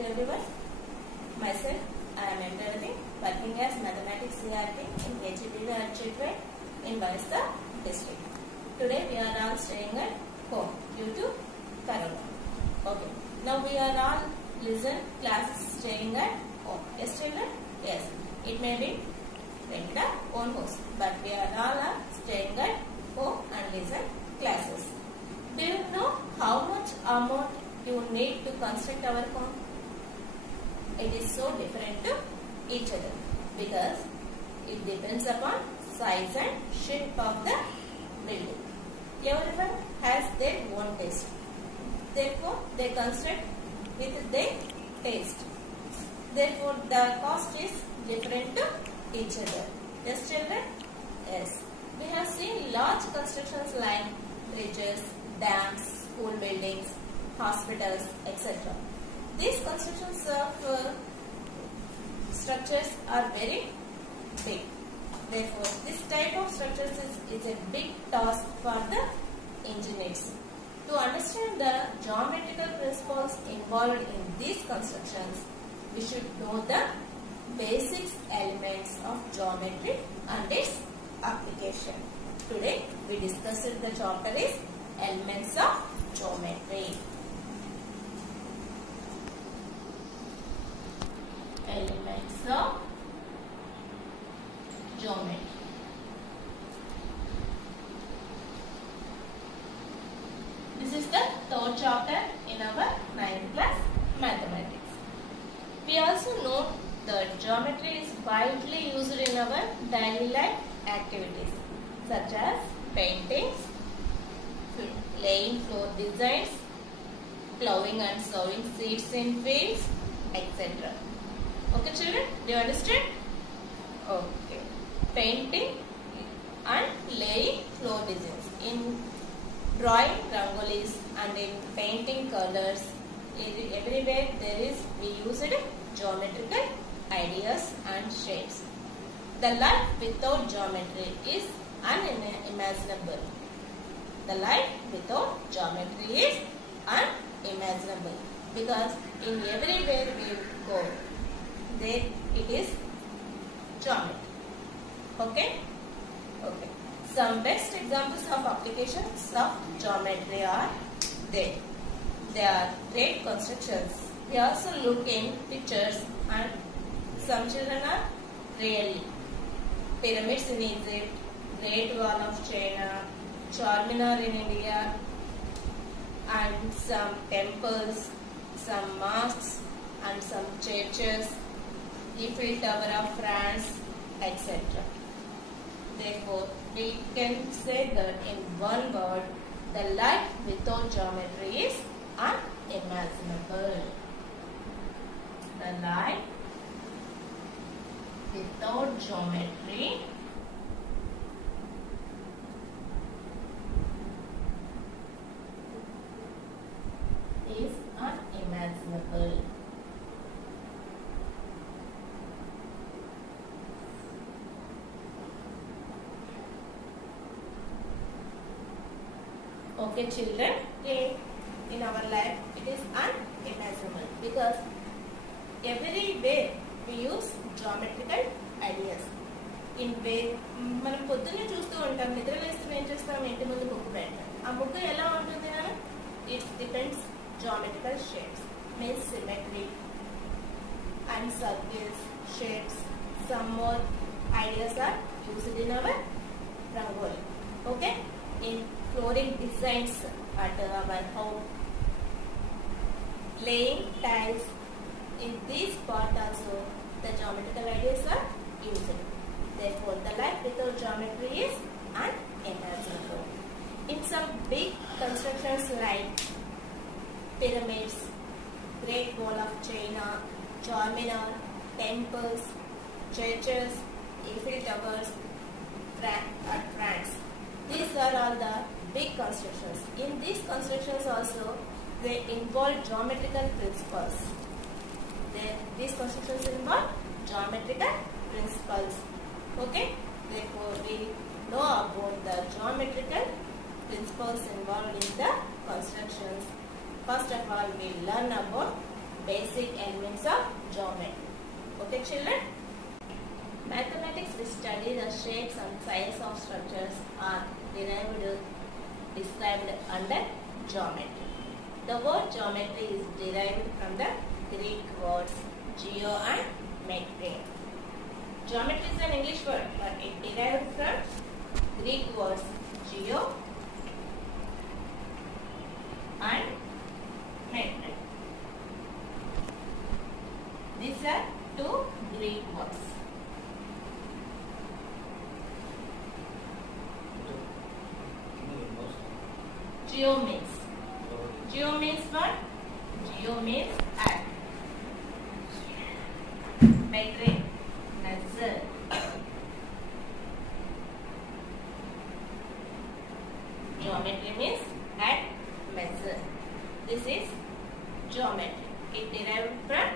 to everyone. Myself, I am Empravathi, working as Mathematics CRT in KGB Chitway in Vaisda district. Today we are all staying at home due to Corona. Okay. Now we are all listen classes staying at home. Yes, children? Yes. It may be rented our own house, but we are all staying at home and listen classes. Do you know how much amount you need to construct our home? It is so different to each other because it depends upon size and shape of the building. Everyone has their own taste. Therefore, they construct with their taste. Therefore, the cost is different to each other. Yes, children? Yes. We have seen large constructions like bridges, dams, school buildings, hospitals, etc. These constructions of structures are very big. Therefore, this type of structures is a big task for the engineers. To understand the geometrical principles involved in these constructions, we should know the basic elements of geometry and its application. Today, we discussed the chapter is Elements of Geometry. Elements of Geometry. This is the third chapter in our 9th class mathematics. We also know that geometry is widely used in our daily life activities such as paintings, laying floor designs, plowing and sowing seeds in fields, etc. Okay, children, do you understand? Okay. Painting and laying floor designs. In drawing rangolis and in painting colors, everywhere we used geometrical ideas and shapes. The life without geometry is unimaginable. The life without geometry is unimaginable because in everywhere we go, there it is geometry. Okay? Okay. Some best examples of applications of geometry are there. They are great constructions. We also look in pictures and some children are really. Pyramids in Egypt, Great Wall of China, Charminar in India, and some temples, some mosques and some churches, Eiffel Tower of France, etc. Therefore, we can say that in one word, the life without geometry is unimaginable. The life without geometry is unimaginable. Okay, children, in our life it is unimaginable because everywhere we use geometrical ideas. In way, మనం పొద్దున్నే చూస్తూ ఉంటాం, నిద్ర లేస్తూ ఏం చేస్తాం, ఇంటి ముందు ముగ్గు పెడతాం. ఆ ముగ్గు ఎలా ఉంటుంది కదా? It depends geometrical shapes, means symmetry and circles, shapes. Some more ideas are used in our rangoli. Okay? In flooring designs at our home, laying tiles, in this part also the geometrical ideas are used. Therefore, the life without geometry is unimaginable. In some big constructions like pyramids, Great Wall of China, Charminar, temples, churches, Eiffel Towers at France. These are all the big constructions. In these constructions also, they involve geometrical principles. These constructions involve geometrical principles. Okay? Therefore, we know about the geometrical principles involved in the constructions. First of all, we learn about basic elements of geometry. Okay, children? Mathematics, we study the shapes and size of structures are described under geometry. The word geometry is derived from the Greek words geo and metri. Geometry is an English word, but it derived from Greek words geo and metri. These are two Greek words. Geo means what? Geo means at. Metric, measure. Geometry means at, measure. This is geometry. It derived from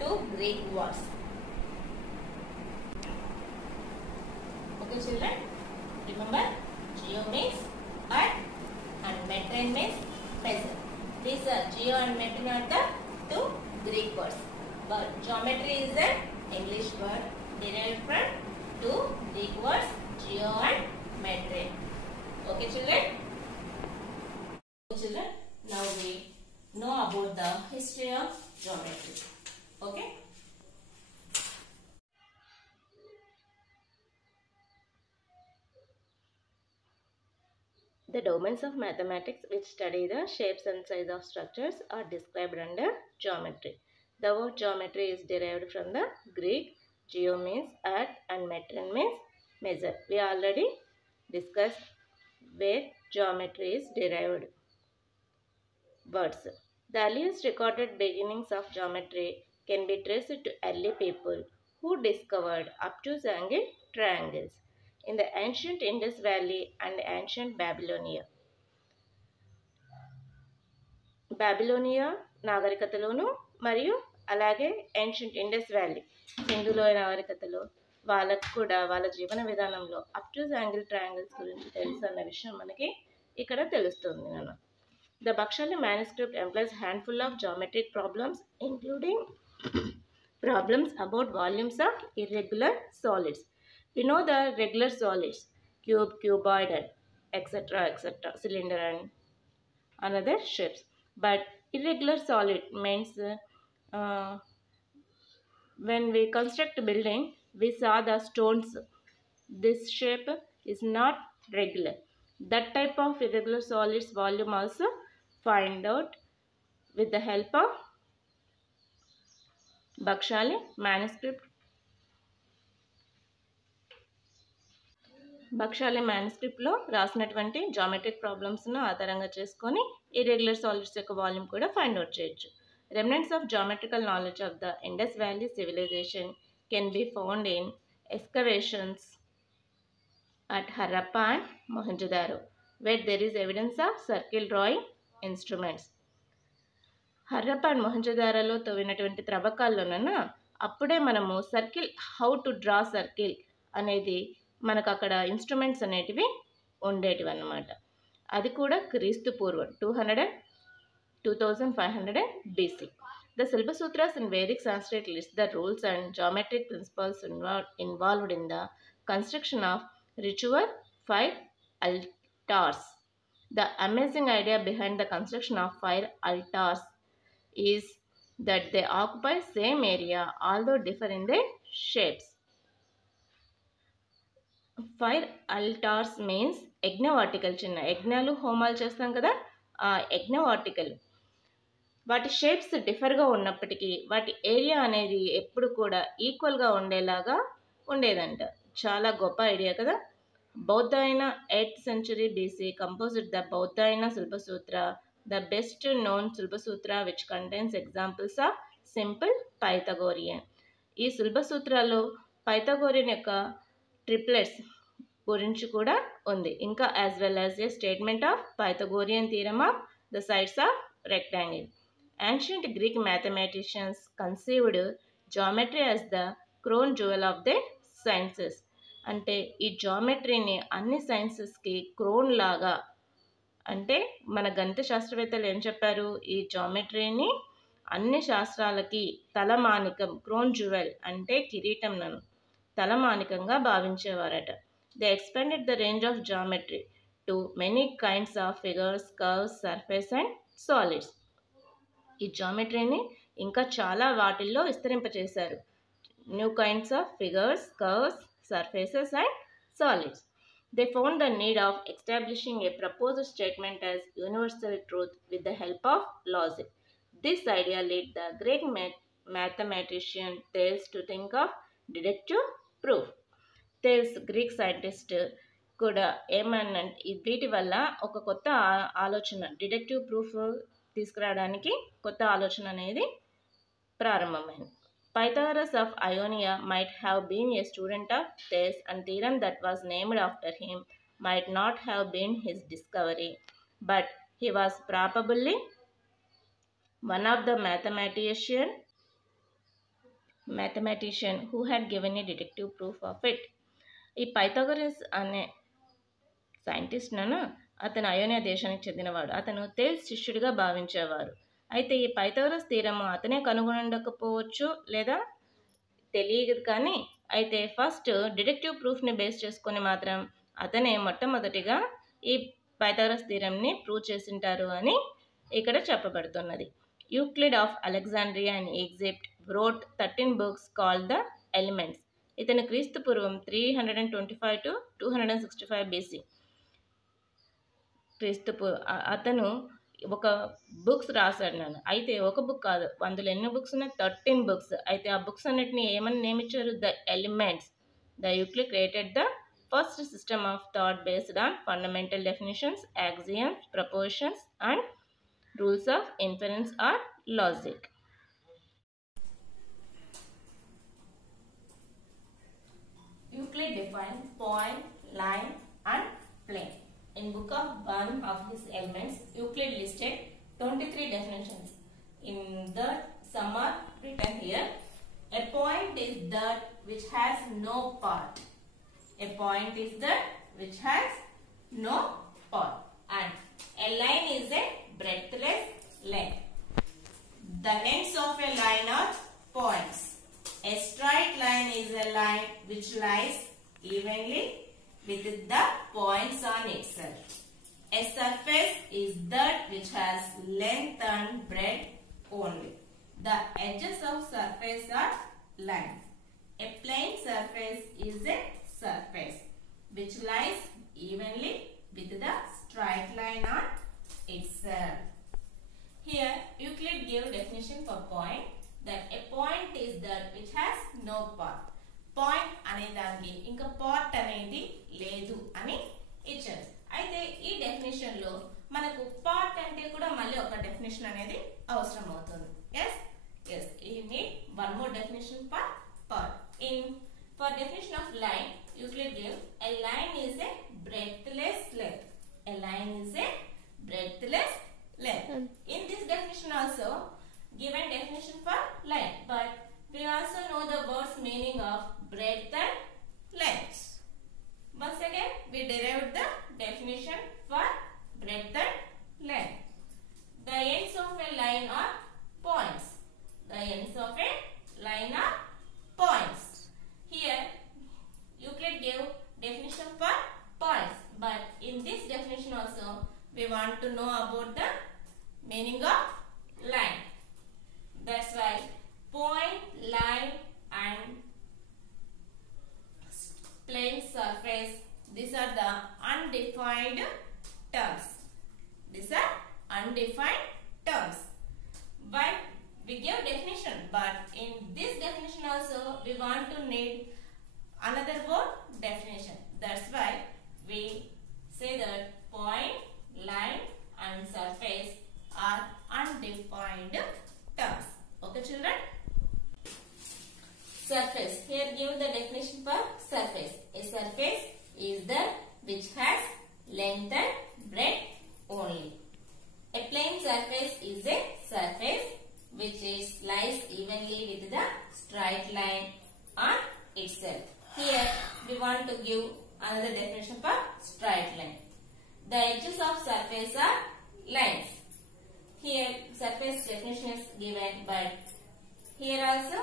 two Greek words. Okay, children? Remember, geo means at and metri means measure. These are geo and metri are the two Greek words. But geometry is an English word derived from two Greek words geo and metri. Okay, children? Children, now we know about the history of geometry. Okay? The domains of mathematics which study the shapes and size of structures are described under geometry. The word geometry is derived from the Greek. Geo means at and metron means measure. We already discussed where geometry is derived words. The earliest recorded beginnings of geometry can be traced to early people who discovered obtuse angle triangles in the ancient Indus Valley and ancient Babylonia. Babylonia నాగరికతలోను మరియు అలాగే ancient Indus valley సింధులోయ నాగరికతలో వాళ్ళకు కూడా వాళ్ళ జీవన విధానంలో అబ్ట్యూస్ యాంగిల్ ట్రయాంగిల్స్ గురించి తెలుసు అన్న విషయం మనకి ఇక్కడ తెలుస్తుంది నాన్న. The Bakshali manuscript employs handful of geometric problems including problems about volumes of irregular solids. We know the regular solids, cube, cuboid, etc., cylinder and another shapes. But irregular solid means when we construct a building, we saw the stones. This shape is not regular. That type of irregular solids volume also find out with the help of Bakshali manuscript. Bakhshali మ్యానుస్క్రిప్ట్లో రాసినటువంటి geometric ప్రాబ్లమ్స్ను ఆధారంగా చేసుకొని irregular solids యొక్క volume కూడా find out చేయొచ్చు. Remnants of geometrical knowledge of the Indus valley civilisation can be found in excavations at Harappa and Mohenjo-daro, where there is evidence of circle drawing instruments. Harappa and మొహంజోదారోలో తవ్వినటువంటి త్రవ్వకాల్లోనన్నా అప్పుడే మనము circle how to draw circle అనేది మనకు అక్కడ instruments అనేటివి ఉండేటివి అన్నమాట. అది కూడా క్రీస్తు పూర్వం 2500 BC. The Silva Sutras in Vedic Sanskrit list the rules and geometric principles involved in the construction of ritual fire altars. The amazing idea behind the construction of fire altars is that they occupy same area although differ in their shapes. Fire altars means యజ్ఞవాటికలు. చిన్న యజ్ఞాలు హోమాలు చేస్తాం కదా, ఆ యజ్ఞవాటికలు వాటి shapes డిఫర్గా ఉన్నప్పటికీ వాటి area అనేది ఎప్పుడు కూడా ఈక్వల్గా ఉండేలాగా ఉండేదంట. చాలా గొప్ప ఐడియా కదా. బౌద్ధైన 8th century BC composed the Bauddhaina Silpa Sutra, the best known Silpa Sutra which contains examples of simple Pythagorean. ఈ శిల్ప సూత్రాల్లో పైథాగోరియన్ యొక్క ట్రిప్లెట్స్ గురించి కూడా ఉంది. ఇంకా as well as a statement of Pythagorean theorem of the sides of rectangle. Ancient Greek mathematicians conceived geometry as the crown jewel of their sciences. అంటే ఈ జామెట్రీని అన్ని సైన్సెస్కి crown లాగా, అంటే మన గణిత శాస్త్రవేత్తలు ఏం చెప్పారు, ఈ జామెట్రీని అన్ని శాస్త్రాలకి తలమానికం, క్రోన్ జ్యువెల్ అంటే కిరీటంను తలమానికంగా భావించేవారట. They expanded the range of geometry to many kinds of figures, curves, surface and solids. ఈ జామెట్రీని ఇంకా చాలా వాటిల్లో విస్తరింపచేశారు. New kinds of figures, curves, surfaces and solids. They found the need of establishing a proposed statement as universal truth with the help of logic. This idea led the Greek mathematician Thales to think of deductive proof. Thales, Greek scientist కూడా ఏమన్నంటే వీటి వల్ల ఒక కొత్త ఆలోచన, deductive proof తీసుకురావడానికి కొత్త ఆలోచన అనేది ప్రారంభమైంది. Pythagoras of Ionia might have been a student of Thales, and theorem that was named after him might not have been his discovery, but he was probably one of the mathematician who had given a deductive proof of it. ఈ Pythagoras అనే scientist అతను అయోనియా దేశానికి చెందినవాడు. అతను Thales శిష్యుడిగా భావించేవారు. అయితే ఈ పైథాగరస్ థీరము అతనే కనుగొనకపోవచ్చు, లేదా తెలియదు. కానీ అయితే ఫస్ట్ డిడక్టివ్ ప్రూఫ్ని బేస్ చేసుకొని మాత్రం అతనే మొట్టమొదటిగా ఈ పైథాగరస్ థీరంని ప్రూవ్ చేసింటారు అని ఇక్కడ చెప్పబడుతున్నది. Euclid of Alexandria and Egypt wrote 13 books called the Elements. ఇతను క్రీస్తు పూర్వం 325 to 265 BC. అతను ఒక బుక్స్ రాశాడు అయితే ఒక బుక్ కాదు, అందులో ఎన్ని బుక్స్ ఉన్నాయి? 13 బుక్స్. అయితే ఆ బుక్స్ అన్నిటిని ఏమని నేమించారు? The elements. The Euclid created the first system of thought based on fundamental definitions, axioms, proportions and rules of inference or logic. Euclid defined point, line and plane. In book of one of his Elements, Euclid listed 23 definitions. In the some are written here. A point is that which has no part. A point is that which has no part. And a line is a breadthless length. The ends of a line are points. A straight line is a line which lies evenly with the points on itself. A surface is that which has length and breadth only. The edges of surface are lines. A plane surface is a surface which lies evenly with the straight line on itself. Here Euclid gave definition for point, that a point is that which has no part. Point అనే దానికి ఇంకా part అనేది లేదు అని ఇచ్చారు. అయితే ఈ definition లో మనకు పార్ట్ అంటే కూడా మళ్ళీ ఒక డెఫినేషన్ అనేది అవసరం అవుతుంది. As you need one more definition for part. For definition of line, Euclid give a line is a breadthless length. A line is a breadthless length. In this definition also given definition for line, but we also know the words meaning of breadth and length. Once again we derived the definition for breadth and length. The ends of a line are points. The ends of a line are points. Here Euclid gave definition for points, but in this definition also we want to know about the meaning of line. That's why point, line and plane surface, these are the undefined terms. These are undefined terms. But we give definition, but in this definition also we want to need another word definition. That's why we say that point, line and surface are undefined terms. Okay children? Surface. Here give the definition for surface. A surface is that which has length and breadth only. A plane surface is a surface which lies evenly with the straight line on itself. Here we want to give another definition for straight line. The edges of surface are lines. here surface definition is given, but here also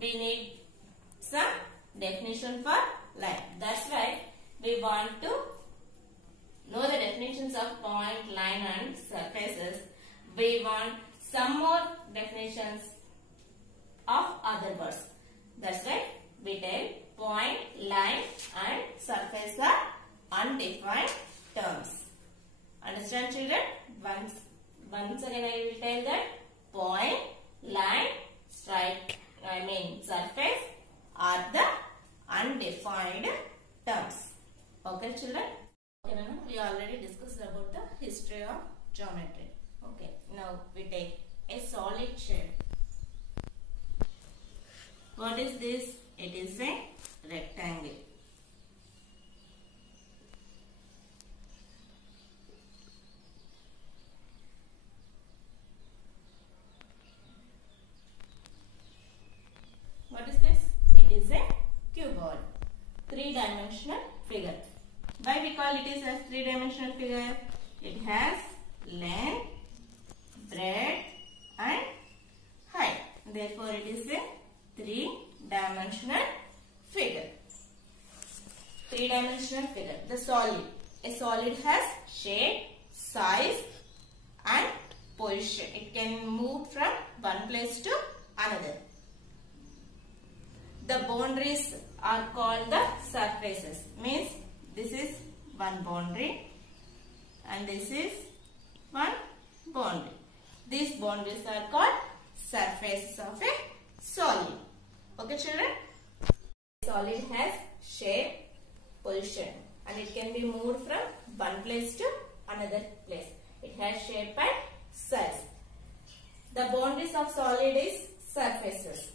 we need some definition for line. That's why we want to know the definitions of point, line and surfaces. We want some more definitions of other words. That's why we tell point, line and surface are undefined terms. Understand, children? Once again I will tell that point, line, surface are the undefined terms. Okay, children? Okay, now we already discussed about the history of geometry. Okay, now we take a solid shape. What is this? It is a rectangle. What is this? It is a cuboid, three-dimensional figure. Why we call it is a three-dimensional figure? It has length, breadth and height. Therefore, it is a three-dimensional figure. Three-dimensional figure. The solid. A solid has shape, size and position. It can move from one place to another. The boundaries are called the surfaces. Means this is one boundary and this is one boundary. These boundaries are called surfaces of a solid. Okay, children? Solid has shape, position and it can be moved from one place to another place. It has shape and size. The boundaries of solid is surfaces.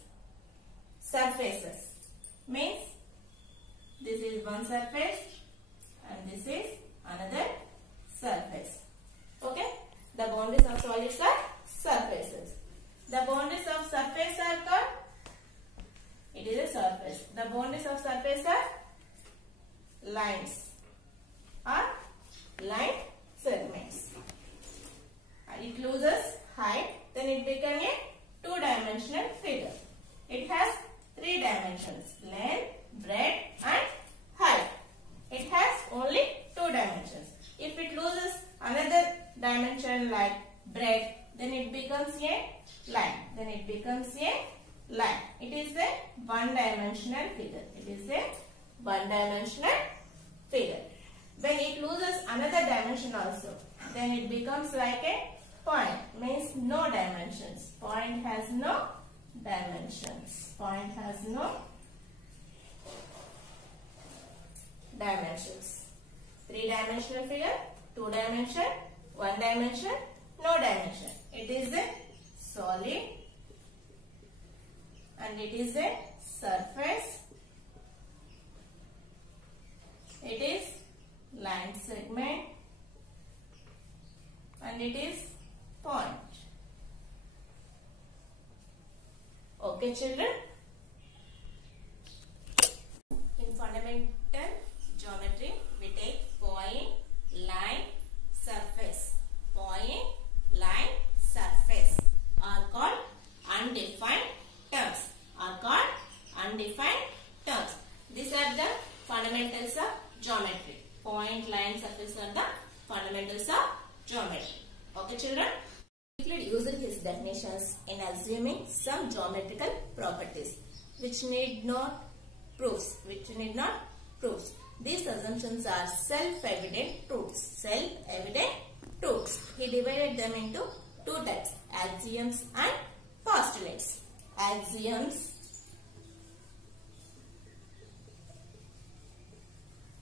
Surfaces means this is one surface and this is another surface. Okay? The boundaries of solids are surfaces. The boundaries of surface are called, it is a surface. The boundaries of surface are lines or line segments. It loses height, then it becomes a two-dimensional figure. It has three dimensions, length, breadth and height. It has only two dimensions. If it loses another dimension like breadth, then it becomes a line. Then it becomes a line. It is a one-dimensional figure. It is a one-dimensional figure. When it loses another dimension also, then it becomes like a point. Means no dimensions. Point has no dimensions. Point has no dimensions. Three-dimensional figure, two-dimension, one dimension, no dimension. It is a solid and it is a surface. It is line segment and it is point. Okay, children? In fundamental geometry, we take point, line, surface. Point, line, surface are called undefined terms. These are the fundamentals of geometry. Point, line, surface are the fundamentals of geometry. Okay, children? Euclid used his definitions in assuming some geometrical properties which need not proofs. These assumptions are self-evident truths. He divided them into two types, axioms and postulates. Axioms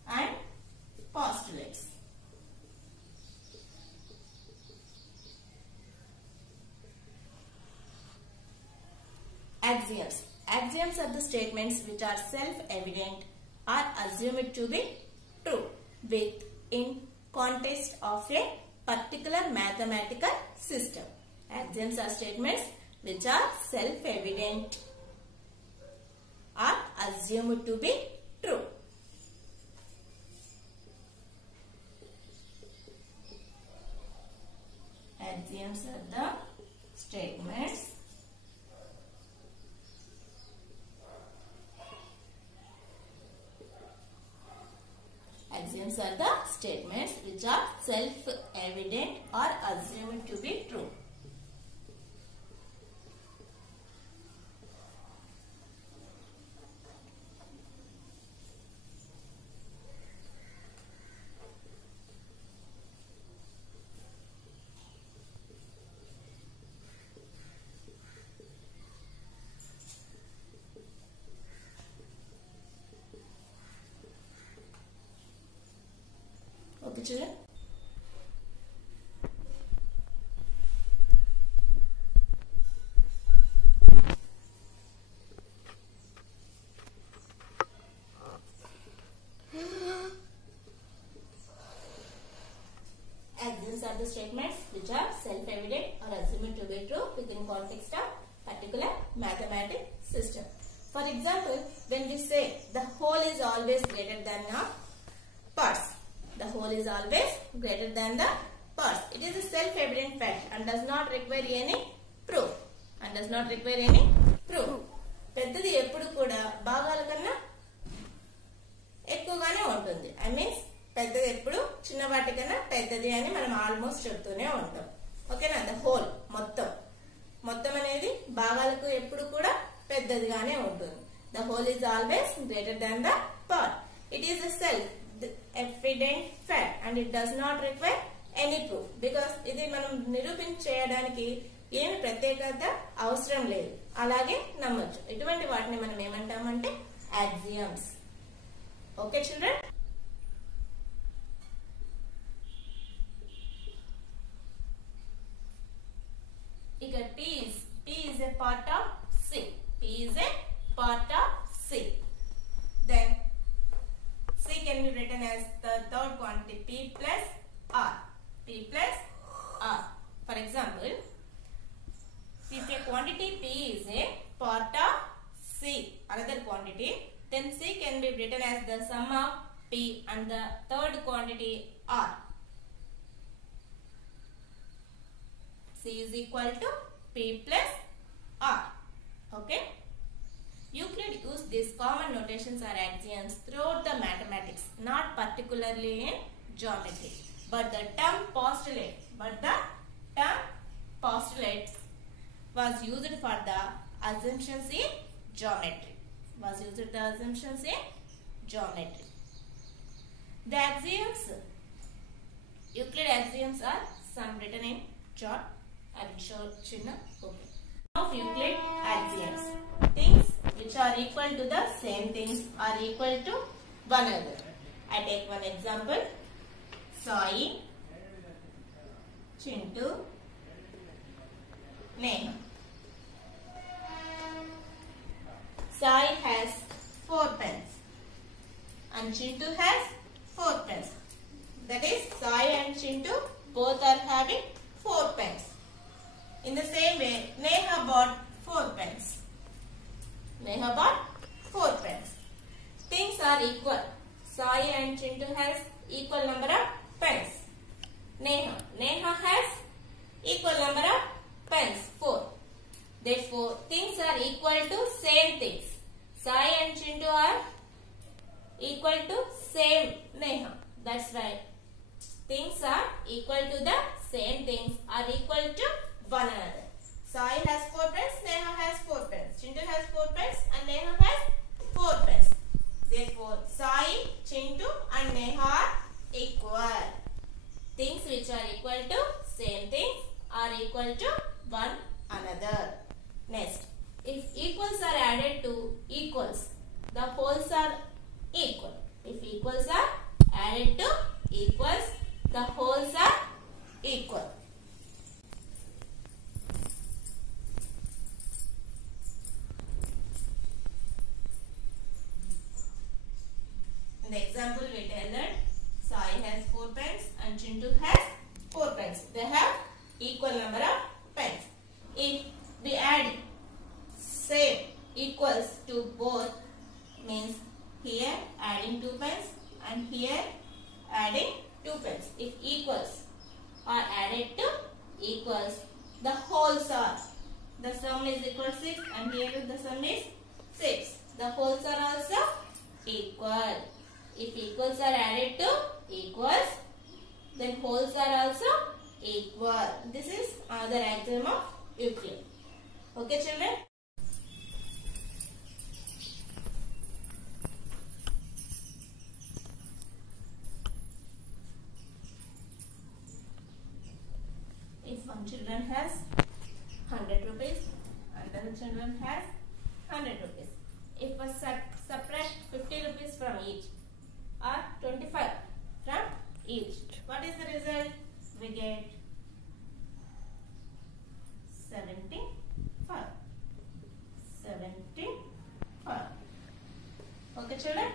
and postulates. Axioms. Axioms are the statements which are self-evident or assumed to be true within context of a particular mathematical system. Axioms are statements which are self-evident or assumed to be true. Axioms Axioms are the statements which are self-evident or assumed to be true. Okay, children. Axioms are the statements which are self-evident or assumed to be true within context of particular mathematical system. For example, when we say the whole is always greater than a parts. The whole is always greater than the parts. It is a self-evident fact and does not require any proof. పెద్దది ఎప్పుడు కూడా భాగాల కన్నా ఎక్కువగానే ఉంటుంది. I means పెద్దది ఎప్పుడు చిన్న వాటి కన్నా పెద్దది అని మనం ఆల్మోస్ట్ చెప్తూనే ఉంటాం. ఓకేనా? ద హోల్ మొత్తం అనేది భాగాలకు ఎప్పుడు కూడా పెద్దదిగానే ఉంటుంది. The whole is always greater than the part. It is a self-evident fact and it does not require any proof because ఇది మనం నిరూపించేయడానికి ఏమి ప్రత్యేకత అవసరం లేదు. అలాగే నమ్మొచ్చు. ఇటువంటి వాటిని మనం ఏమంటామంటే యాక్సియమ్స్. Okay children? ఇక P is a part of C. Then C can be written as the third quantity P plus R. For example, if a quantity P is a part of C, another quantity, then C can be written as the sum of P and the third quantity R. C is equal to P plus R. Okay? Euclid used these common notations or axioms throughout the mathematics, not particularly in geometry. But the term postulate was used for the assumptions in geometry. The axioms, Euclid axioms are some written in chart. I will show Chinna. Okay. Of Euclid axioms, things which are equal to the same things are equal to one another. I take one example. Sai, Chintu, Neha. Sai has 4 pens and Chintu has 4 pens. That is, Sai and Chintu both are having 4 pens. In the same way, Neha bought 4 pens. Things are equal. Sai and Chintu has equal number of pens. Neha has equal number of pens, 4. Therefore, things are equal to same things. Sai and Chintu are equal to same Neha. That's right. Things are equal to the same things are equal to one another. Sai has 4 pens, Neha has 4 pens. Chintu has 4 pens and Neha has 4 pens. Therefore, Sai, Chintu and Neha are equal. Things which are equal to same things are equal to one another. Next, if equals are added to equals, the wholes are equal. If equals are added to equals, the wholes are equal. In the example we tell that Sai has 4 pens and Chintu has 4 pens. They have equal number of pens. If we add same equals to both, means here adding 2 pens and here adding 2 pens. If equals are added to equals the wholes are. The sum is equal to 6 and here the sum is 6. The wholes are also equal. If equals are added to equals, then wholes are also equal. This is another axiom of Euclid. Okay, children? If one children has 100 rupees, another children has 100 rupees. If we subtract 50 rupees from each or 25 from each, what is the result? We get 75. 75. Okay, children?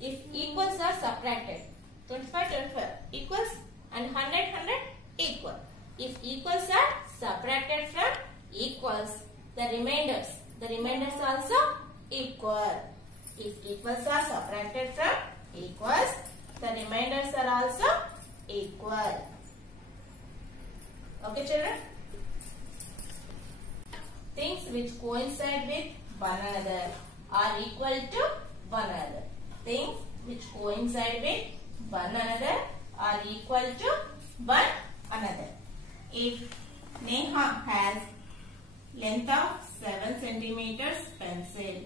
If equals are subtracted, 25, 25 equals and 100, 100 equal. If equals are subtracted from equals, the remainders also equal. If equals are subtracted from equals, the remainders are also equal. Okay, children? Things which coincide with one another are equal to one another. Things which coincide with one another are equal to one another. If Neha has length of 7 centimeters pencil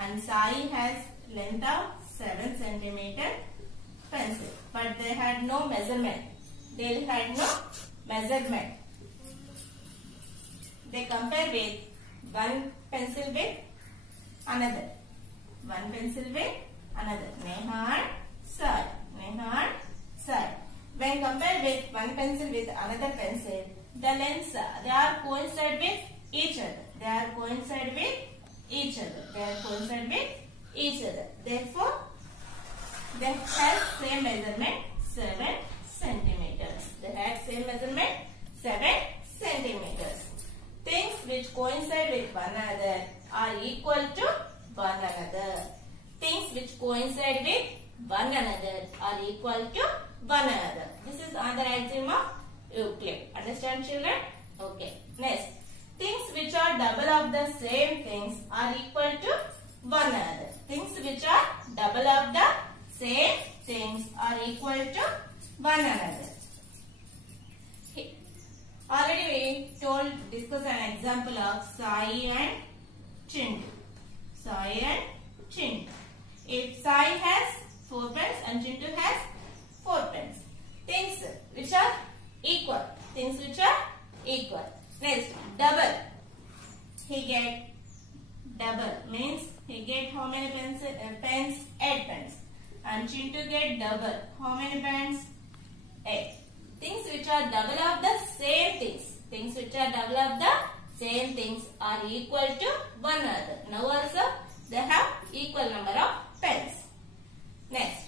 and Sai has length of 7 centimeter pencil, but they had no measurement. They had no measurement. They compare with one pencil with another. One pencil with another. Neha and Sai. Neha and Sai. When compared with one pencil with another pencil, the lengths they are coincide with each other. They are coincide with each other. They are coincide with each other. Therefore, they have same measurement 7 centimeters. They had same measurement 7 centimeters. Things which coincide with one another are equal to one another. Things which coincide with one another are equal to one another. This is another axiom of Euclid. Understand, children? Okay. Next, things which are double of the same things are equal to one another. Things which are double of the same things are equal to one another. Already we discussed an example of Sai and Chintu. Sai and Chintu. If Sai has 4 pens and Chintu has 4 pens. Things which are equal. Things which are equal. Next, double. He get double means he get how many pens? 8 pens. And Chintu get double. How many pens? 8. Things which are double of the same things. Things which are double of the same things are equal to one another. Now also they have equal number of pens. Next,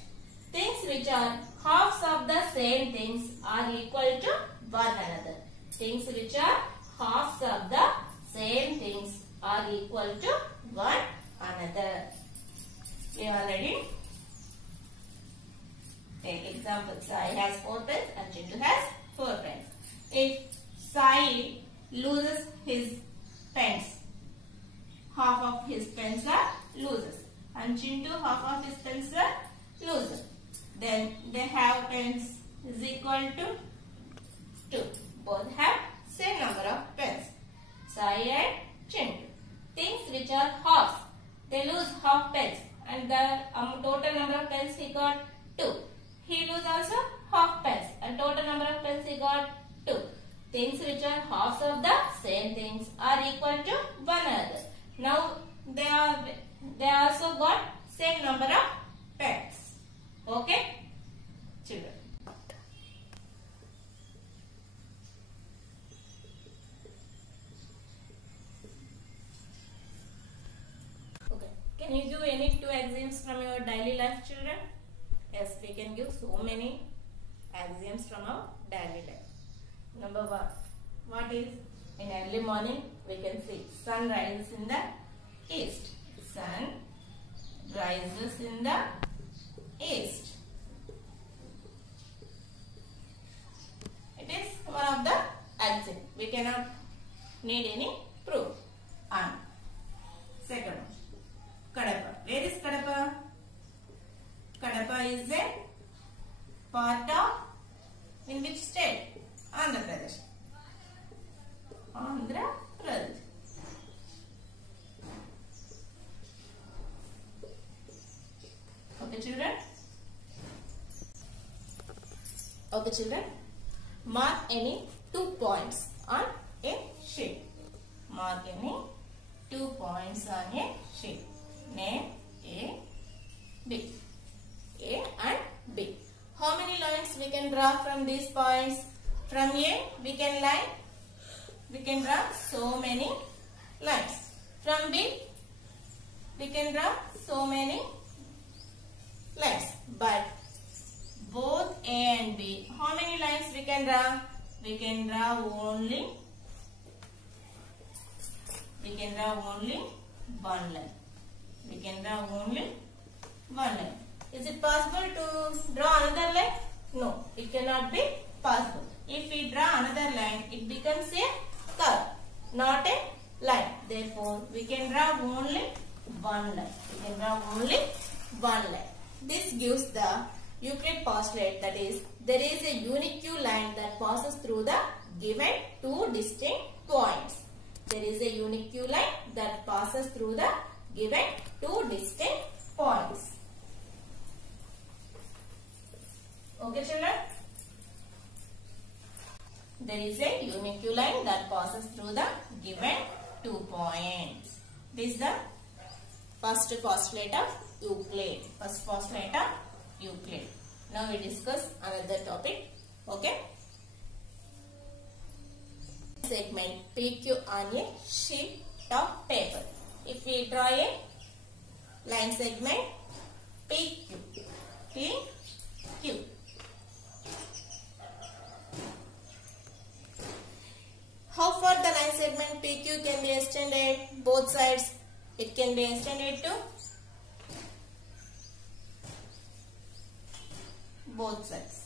things which are halves of the same things are equal to one another. Things which are halves of the same things are equal to one another. We already take example. Sai has 4 pens and Chintu has 4 pens. If Sai loses his pens, half of his pens are loses, and Chintu half of his pens are loses, then they have pens is equal to 2. Both have same number of pens. Sai and Chintu. Things which are halves, they lose half pens, and the total number of pens he got 2. He lose also half pens, and total number of pens he got 2. Things which are halves of the same things are equal to one another. Now they also got same number of pens. Okay, children. Okay. Can you do any 2 axioms from your daily life, children? Yes, we can give so many axioms from our daily life. Number 1. What is? In early morning, we can see sun rises in the east. Sun rises in the east. It is one of the cannot need any proof. And second one, Kadapa. Where is Kadapa? Kadapa is a part of, in which state? Andhra Pradesh. Andhra Pradesh. Okay, children. Okay, children. Mark any 2 points on a sheet. Mark any 2 points on a sheet. Name A, B. A and B. How many lines we can draw from these points? From A, we can draw so many lines. From B, we can draw so many lines. But both A and B, how many lines we can draw? We can draw only one line. We can draw only one line. Is it possible to draw another line? No, it cannot be possible. If we draw another line, it becomes a curve, not a line. Therefore, we can draw only one line. This gives the Euclid postulate, that is, there is a unique line that passes through the given 2 distinct points. There is a unique line that passes through the given 2 distinct points. Okay, children? There is a unique line that passes through the given 2 points. This is the first postulate of Euclid. Now we discuss another topic. Okay? Segment PQ on a sheet of paper. If we draw a line segment PQ. How far the line segment PQ can be extended? Both sides. It can be extended to both sides.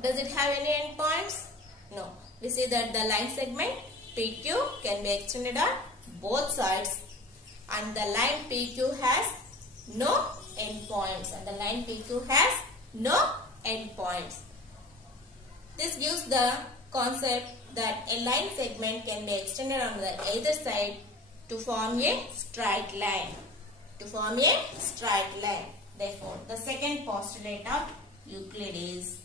Does it have any endpoints? No. We see that the line segment PQ can be extended on both sides, and the line PQ has no endpoints. This gives the concept that a line segment can be extended on the either side to form a straight line. Therefore, the second postulate of Euclid is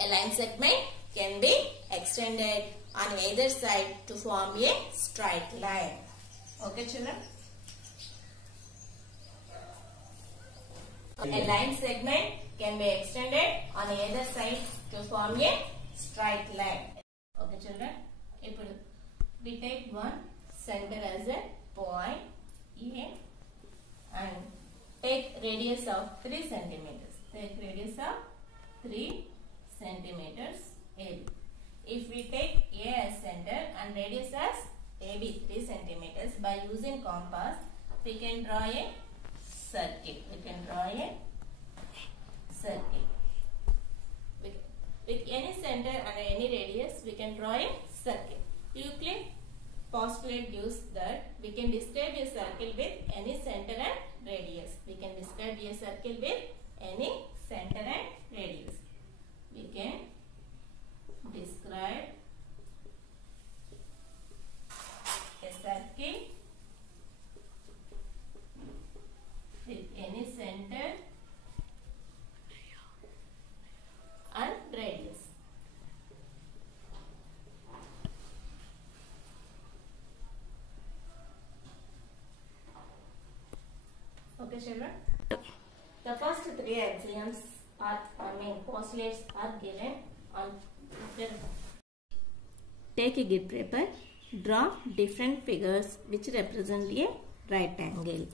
a line segment can be extended on either side to form a straight line. Okay, children? A line segment can be extended on either side to form a straight line. Okay, children? We take one center as a point A and take radius of 3 centimeters. Take radius of 3 centimeters AB. If we take A as center and radius as AB 3 centimeters, by using compass, we can draw a circle. With any center and any radius, we can draw a circle. Euclid postulate gives that we can describe a circle with any center and radius. We can describe a circle with any center and radius. We can describe a circle with any center and radius. Okay, children. The first 3 axioms postulates are given on paper. Take a grid paper, draw different figures which represent a right angle.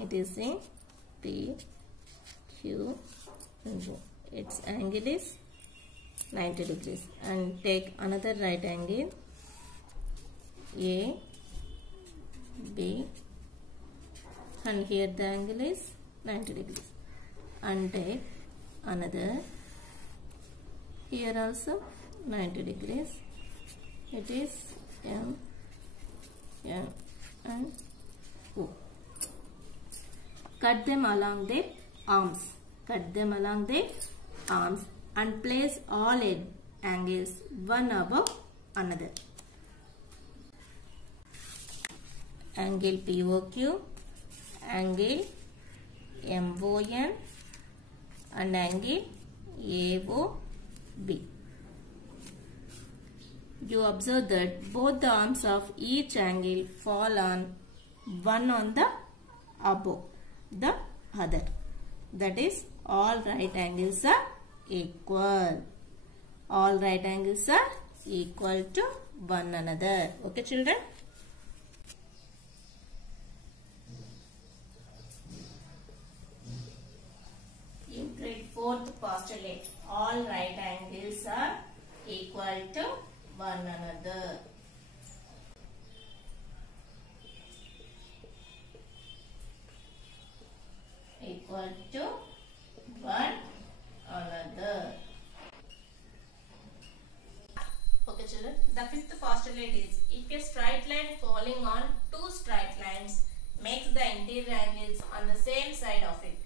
It is a P, Q, and O. Its angle is 90 degrees. And take another right angle A, B, and here the angle is 90 degrees. And take another, here also 90 degrees. It is M, N and O. Cut them along their arms. Cut them along their arms and place all angles one above another. Angle POQ, angle MON and angle AOB. You observe that both the arms of each angle fall on one on the above the other. That is, all right angles are equal. All right angles are equal to one another. Okay, children? Euclid fourth postulate. All right angles are equal to one another. Equal to one another. Okay, children. The fifth postulate is, if a straight line falling on two straight lines makes the interior angles on the same side of it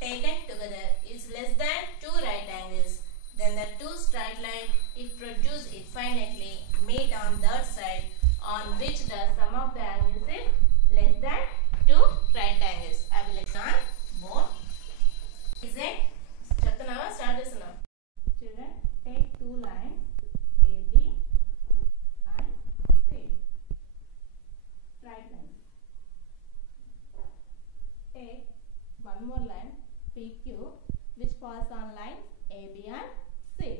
taken together is less than two right angles, then the two straight lines, if produced infinitely, meet on that side on which the sum of the angles is less than two right angles. I will explain more. Is it? Chaptanava, start this now. Children, take two lines AB and C. Right lines. Take one more line PQ which falls on lines AB and C.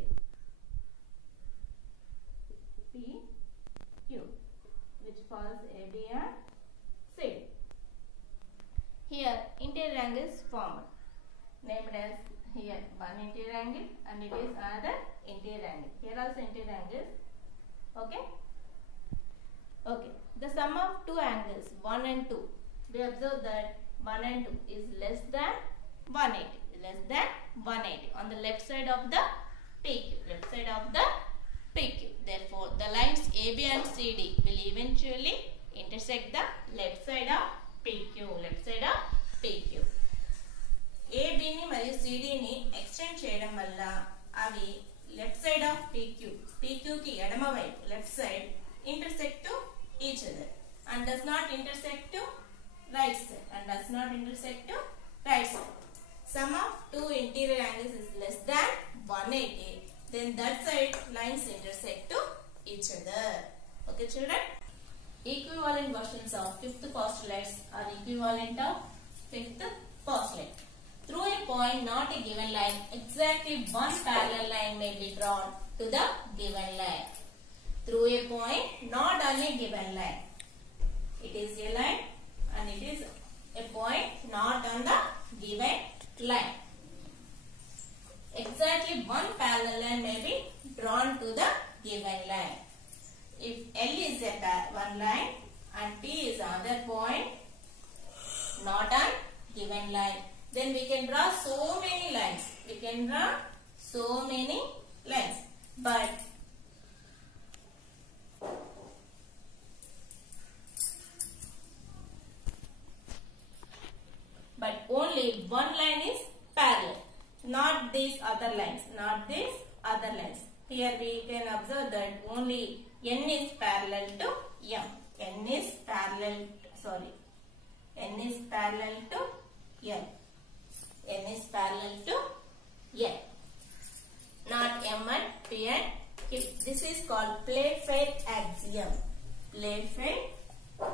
PQ which falls AB and C. Here interior angle is formed, named as here one interior angle and it is another interior angle. Here also interior angles. Okay. Okay. The sum of two angles 1 and 2. We observe that 1 and 2 is less than 180. Less than 180 on the left side of the PQ. Left side of the PQ. Therefore, the lines AB and CD will eventually intersect the left side of PQ. Left side of PQ. AB ni మరియు CD ni extend చేయడం వల్ల అవి left side of PQ కి ఎడమ వైపు left side intersect to each other and does not intersect to right side Sum of two interior angles is less than 180, then that side lines intersect to each other. Okay, children? Equivalent versions of fifth postulates are equivalent of fifth postulate. Through a point not a given line, exactly one parallel line may be drawn to the given line. Through a point not on a given line. It is a line and it is a point not on the given line. Exactly one parallel line may be drawn to the given line. If L is one line and T is another point not on given line, then we can draw so many lines. But only one line is parallel, not these other lines. Here we can observe that only N is parallel to M. N is parallel to L. N is parallel to L. Not M and P and Q. This is called plane-fade axiom. Plane-fade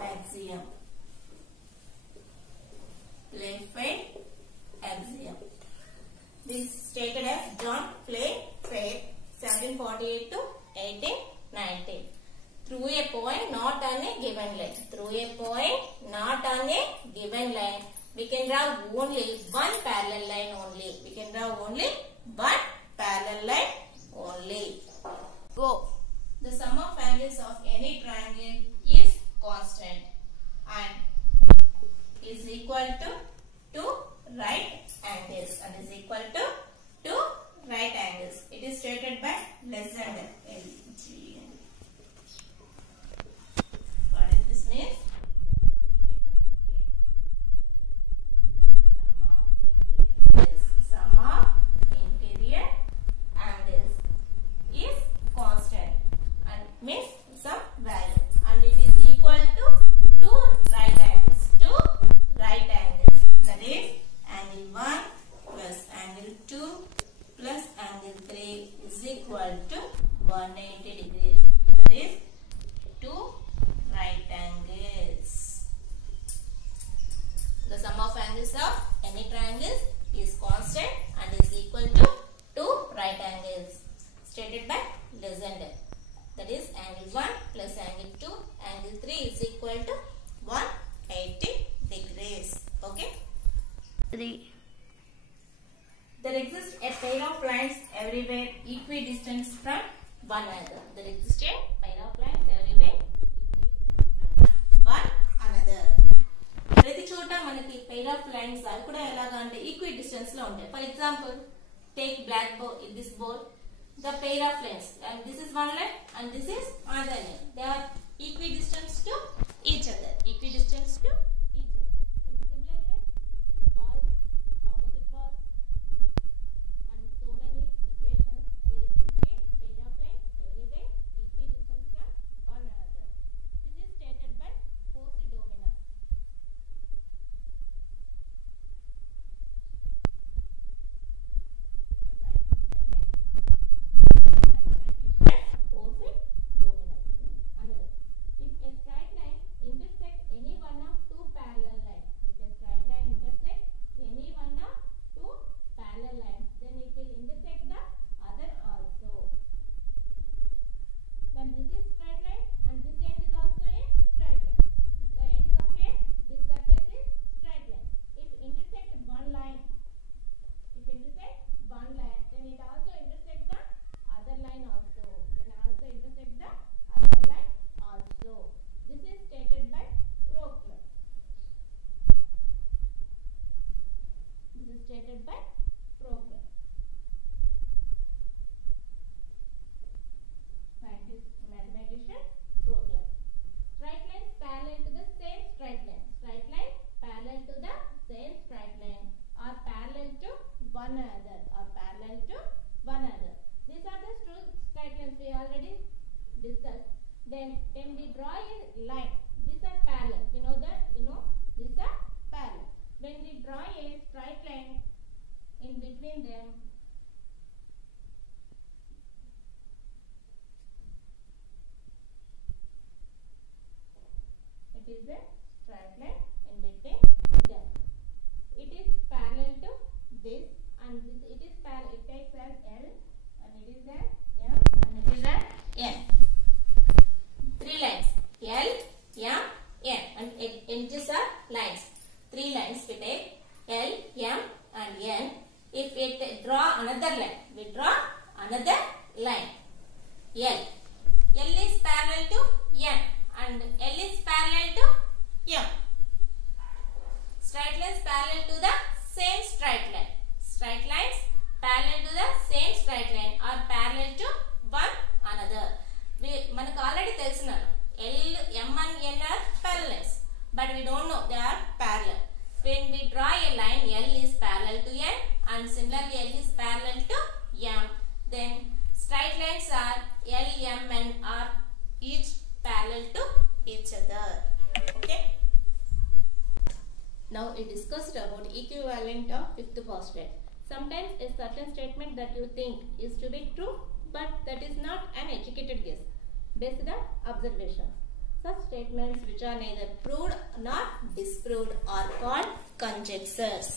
axiom. This is stated as John Plane-Fade, 1748 to 1819. Through a point not on a given line, we can draw only one parallel line only. Go. The sum of angles of any triangle is constant and is equal bases of any triangles is constant and is equal to 2 right angles. Stated by Lysander. That is angle 1 plus angle 2, angle 3 is equal to 180 degrees. Okay. 3. There exists a pair of lines everywhere equidistant from one another. There exists a pair of lines everywhere equidistant from one another. ప్రతి చోట మనకి pair of lines అవి కూడా ఎలాగా అంటే equidistance లో ఉంటాయి. For example, take black board, this board, the pair of lines, and this is one line and this is another line. They are equidistant to each other. Equidistant to each other. In similar way, walls, opposite walls, and so many situations, there exists a pair of lines everywhere equidistant from one another. This is stated by Posidonius. The scientist name is Posidonius. Another. If a straight line intersects any one of two parallel lines, if a straight line intersects any one of two parallel lines, then it will intersect the other also. Then this is straight line and this end is also a straight line. The ends of this surface is straight line. If intersect one line, then it also intersect the other line also. Then also intersect the other line also. This is stated by Proclus. This is stated by Proclus. Scientist, mathematician, Proclus. Straight lines parallel to the same straight line. Straight line parallel to the same straight line are parallel to one another. These are the two straight lines we already discussed. Then when we draw a line, these are parallel. We know these are parallel. When we draw a straight line in between them, it is a straight line in between them. It is parallel to this and this. It is parallel. It takes an L and it is an M and it is an N. 3 lines L, M, N and edges are lines. 3 lines we take L, M and N. If we draw another line, we draw another line L. L is parallel to N and L is parallel to M. Straight lines parallel to the same straight line. Straight lines parallel to the same straight line are parallel to one another. మనకు already తెలిసినాను L, M and N are parallel lines, but we don't know they are parallel. When we draw a line, L is parallel to N and similarly L is parallel to M. Then straight lines are L, M, N are each parallel to each other. Okay. Now we discussed about equivalent of fifth postulate. Sometimes a certain statement that you think is to be true, but that is not an educated guess based on observations. Such statements which are neither proved nor disproved are called conjectures.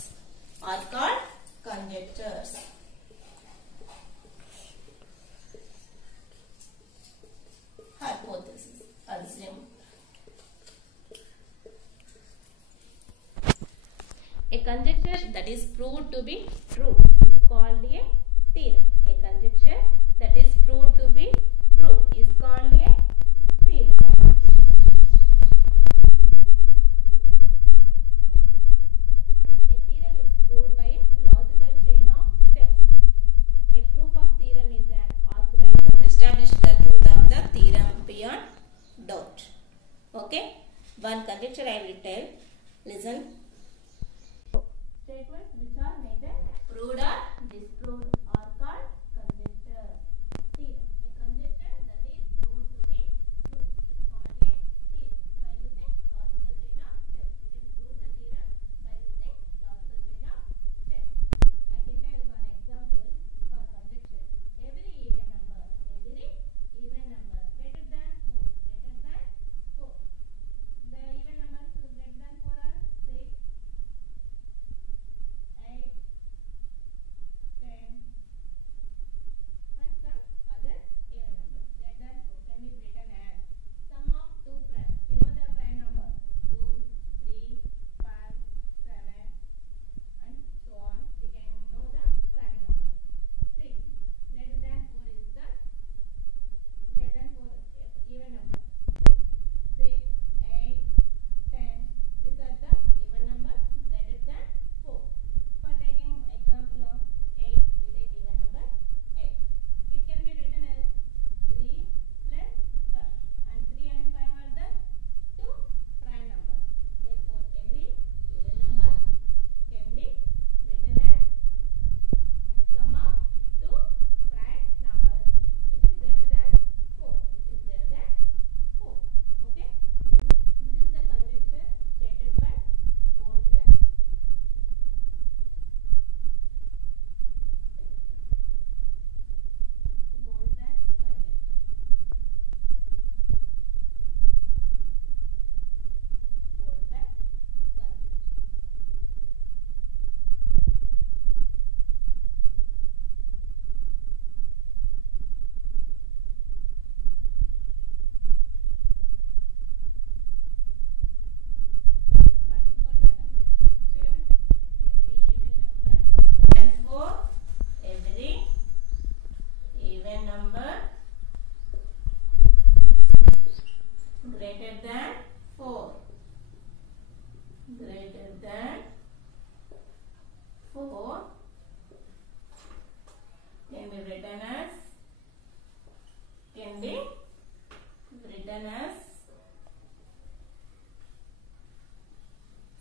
Hypothesis. Assume. A conjecture that is proved to be true is called a theorem. A conjecture that is proved to be true is called a theorem. A theorem is proved by a logical chain of steps. A proof of theorem is an argument that establishes the truth of the theorem beyond doubt. Okay? One conjecture I will tell. Listen. Statements which are neither proved or disproved are called conjecture. Theorem. A conjecture that is proved to be true is called a theorem. By using logical chain of steps, we can prove the theorem by using logical chain of steps. I can tell one example for conjecture. Every even number greater than 4. The even numbers greater than 4 are 6,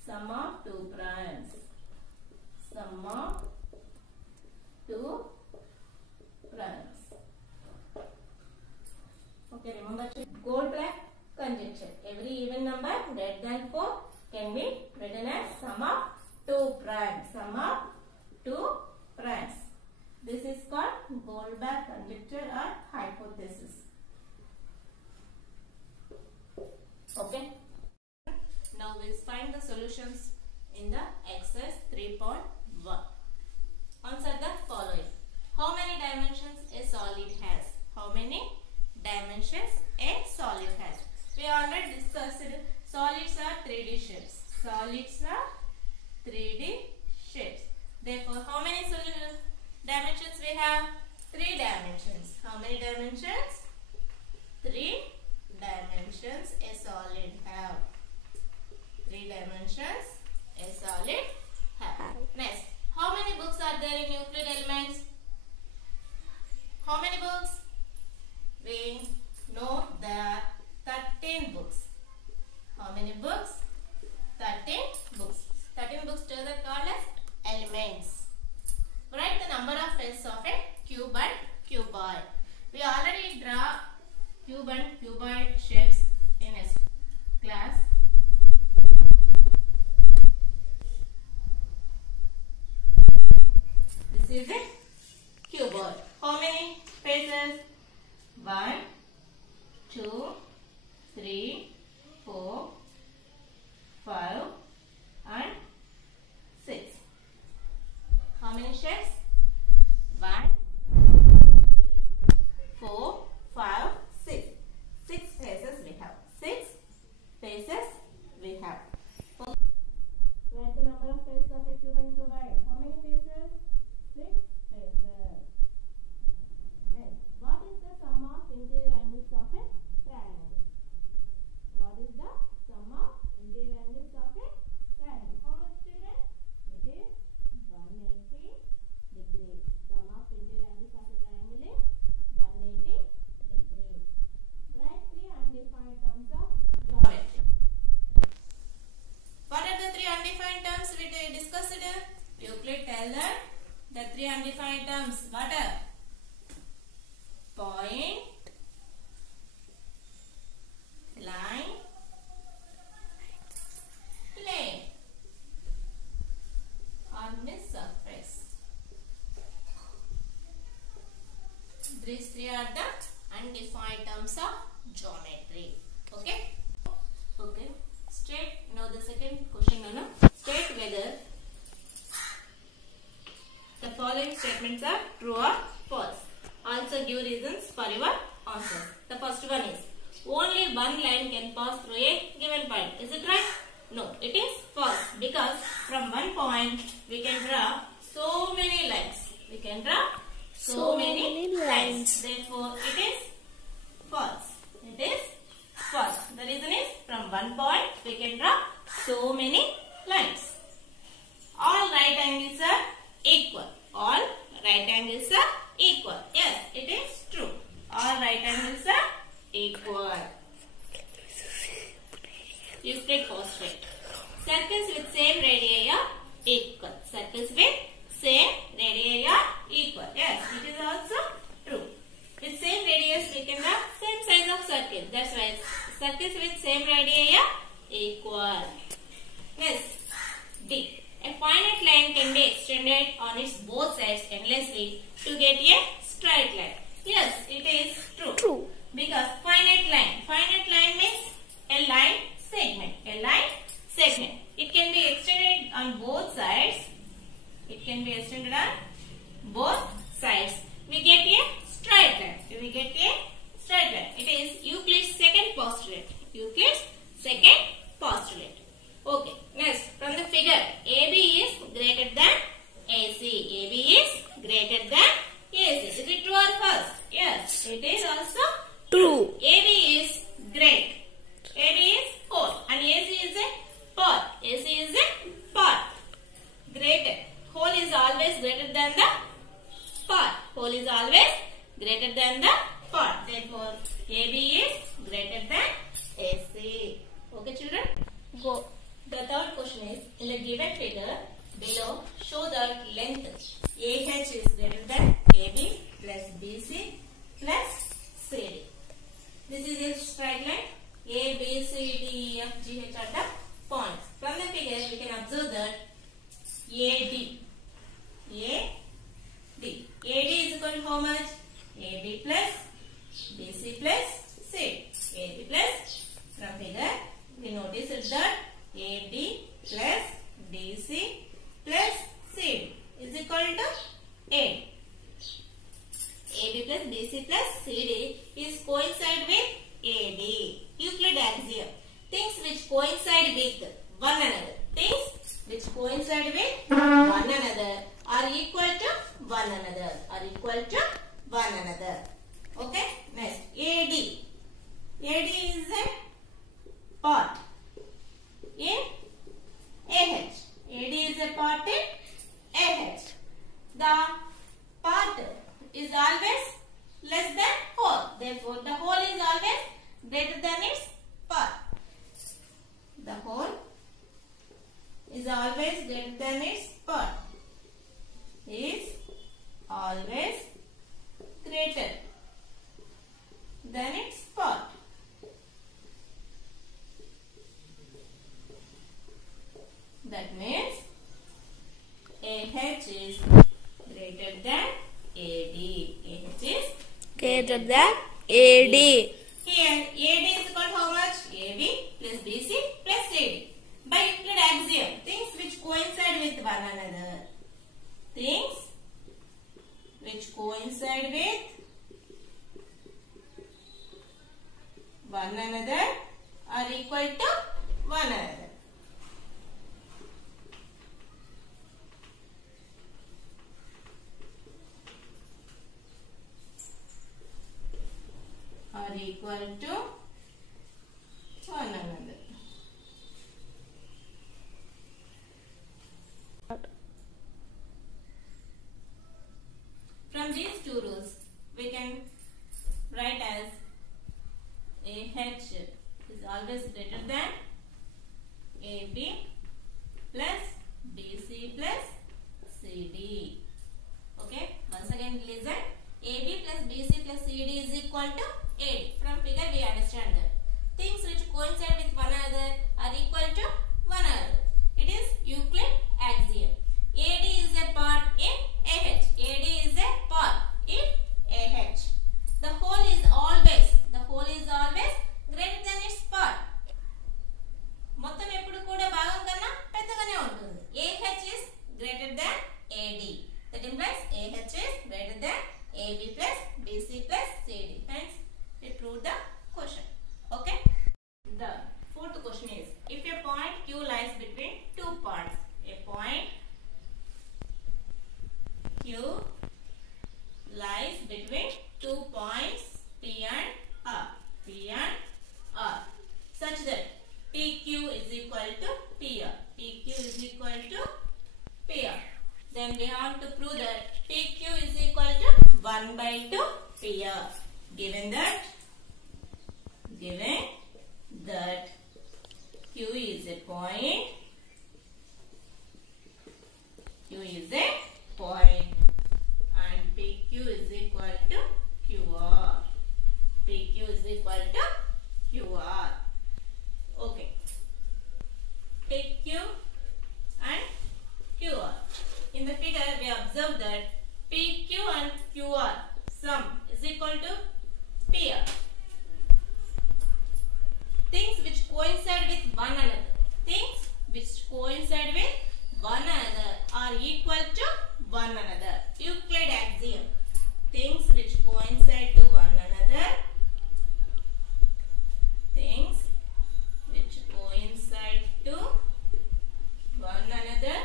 Sum of two primes. Sum of two primes. Okay, remember Goldblatt conjecture. Every even number greater than 4 can be written as sum of two primes. Sum of two primes. This is called Goldblatt conjecture or hypothesis. Okay. Now we'll find the solutions in the exercise 3.1. Answer the following. How many dimensions a solid has? How many dimensions a solid has? We already discussed solids are 3D shapes. Solids are 3D shapes. Therefore, how many dimensions we have? 3 dimensions. How many dimensions? 3 dimensions a solid have. 3 dimensions a solid have. Next, how many books are there in Euclid Elements? How many books? We know there are 13 books. How many books? 13 books. 13 books together called as elements. Write the number of faces of a cube and cuboid. We already draw cube and cuboid shapes in a class. This is a cuboid. How many faces? 1, 2, 3, 4, 5 and 6. How many shapes? 1, 4, 5, 6. 6 faces we have. 6 faces we have. Write the number of faces of a cube and cuboid. How many faces? 6 faces. Next, what is the sum of interior angles of a triangle? What is the sum of interior angles of a triangle? How much, students? It is 180 degrees. Sum of interior angles of a triangle is 180 degrees. Write 3 undefined terms of geometry. What are the 3 undefined terms we discussed? Euclid tell that the 3 undefined terms. What are? Point, line, plane, or miss surface. These 3 are the undefined terms of geometry. Okay? Okay. State now the second question. State whether the following statements are true or false. Also give reasons for your answer. The first one is only one line can pass through a given point. Is it right? No, it is false because from one point we can draw so many lines. We can draw so many lines. Therefore, it is false. It is false. The reason is from one point we can draw so many lines. All right angles are equal. All right angles are equal. Yes, it is true. All right angles are equal. Euclid postulate. Circles with same radii are equal. Circles with same radii are equal. Yes, it is also true. With same radius we can have same size of circle. That's why circles with same radii are equal. Next, D. A finite line can be extended on its both sides endlessly to get a straight line. Yes, it is true. Because finite line means a line segment. A line segment. It can be extended on both sides. It can be extended on both sides. We get a straight line. We get a straight line. It is Euclid's second postulate. Euclid's second postulate. Okay. Next, from the figure, AB is greater than AC. AB is greater than AC. Is it true or false? Yes, it is also true. AB is great. AB is 4 and AC is a part. AC is a part. Greater. Whole is always greater than the part. Whole is always greater than the part. Therefore, AB is greater than AC. Okay, children? Go. The third question is, in the given figure below, show that length AH is greater than AB plus BC plus CD. This is a straight line. A, B, C, D, E, F, G, H are the points. From the figure, we can observe that AD is equal to how much? AB plus BC plus CD. AB plus, from figure, we notice that AB plus BC plus CD is equal to A. AB plus BC plus CD is coincide with AD. Euclid axiom. Things which coincide with one another. Things which coincide with one another are equal to one another. Okay. Next, AD. AD is a part in AH. AD is a part in AH. The part is always less than whole. Therefore, the whole is always greater than its part. The whole is always greater than its part. Is always greater than its part. That means AH is greater than AD. AH is greater than AD. Here, AD is equal to how much? AB plus BC plus CD. By Euclid axiom, things which coincide with one another. Things which coincide with one another are equal to one another. Are equal to one another. From these two rules, we can write as AH is always greater than AB plus BC plus CD. Okay, once again listen. AB plus BC plus CD is equal to AD. From figure we understand that things which coincide with one another are equal to one another. It is Euclid axiom. AD is a part in AH. AD is a part in AH. The whole is always greater than its part. మొత్తం ఎప్పుడు కూడా భాగం కన్నా పెద్దగానే ఉంటుంది. AH is greater than AD. That implies AH is greater than AB plus BC plus CD. Hence, we prove the question. Okay. The fourth question is, if a point Q lies between two parts, a point Q lies between two points P and R, such that PQ is equal to PR. PQ is equal to PR. Then we have to prove that PQ is equal to 1 by 2 PR. Given that Q is a point, and PQ is equal to QR. PQ is equal to QR. Okay. PQ and QR. In the figure, we observe that PQ and QR sum is equal to PR. Things which coincide with one another. Things which coincide with one another are equal to one another. Euclid axiom. Things which coincide to one another. Things which coincide to one another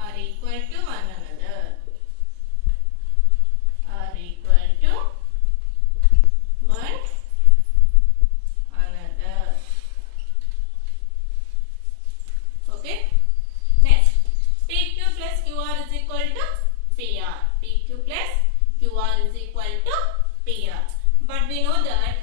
are equal to one another. Are equal to one another. Okay. Next, PQ plus QR is equal to PR. PQ plus QR is equal to PR. But we know that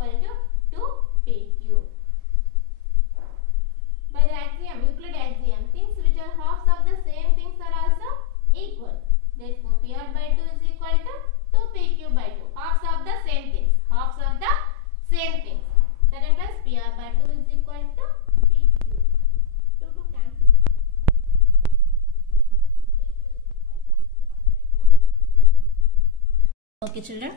equal to 2pq. By the axiom, Euclid axiom, things which are halves of the same things are also equal. Therefore, PR by 2 is equal to 2pq by 2. Halves of the same things. Halves of the same things. That implies PR by 2 is equal to pq. 2 to cancel. pq is equal to 1 by 2 PR. Okay children.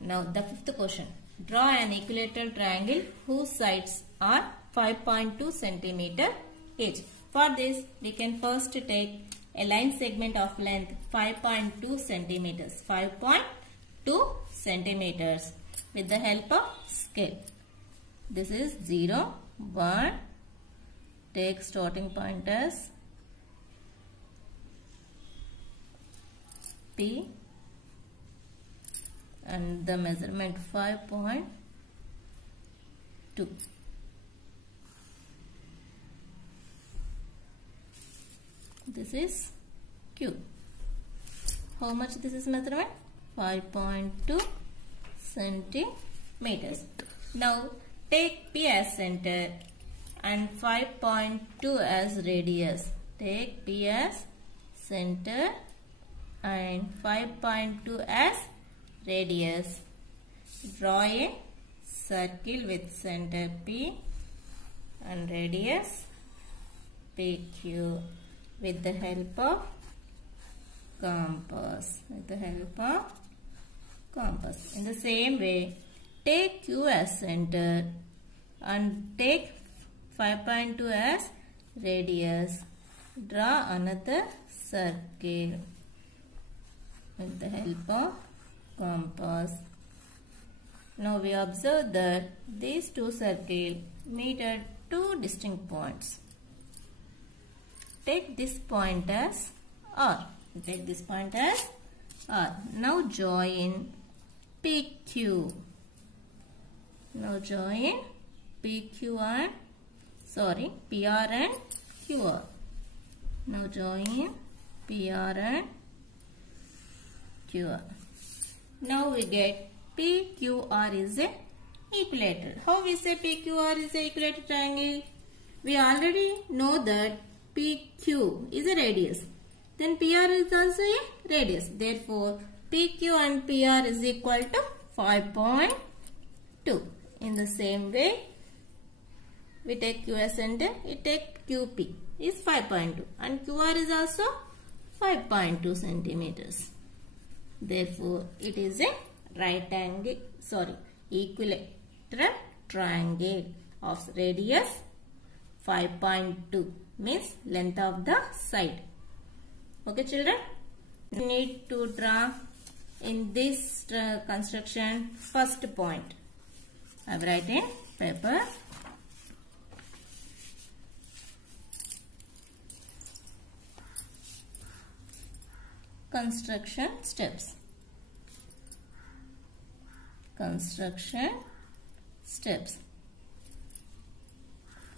Now the fifth question. Draw an equilateral triangle whose sides are 5.2 centimeter each. For this, we can first take a line segment of length 5.2 centimeters. 5.2 centimeters with the help of scale. This is 0, 1. Take starting point as P and the measurement 5.2. This is Q. How much this is measurement? 5.2 centimeters. Now take P as center and 5.2 as radius. Take P as center and 5.2 as radius. Draw a circle with center P and radius PQ with the help of compass. In the same way, take Q as center and take 5.2 as radius. Draw another circle with the help of compass. Now we observe that these two circles meet at two distinct points. Take this point as R. Now join PQ. PR and QR. Now join PR and QR. Now we get PQR is a equilateral. How we say PQR is a equilateral triangle? We already know that PQ is a radius. Then PR is also a radius. Therefore, PQ and PR is equal to 5.2. In the same way, we take Q as center, we take QP is 5.2 and QR is also 5.2 centimeters. Therefore, it is a equilateral triangle of radius 5.2 means length of the side. Okay children, we need to draw in this construction first point. I will write in paper. Construction steps.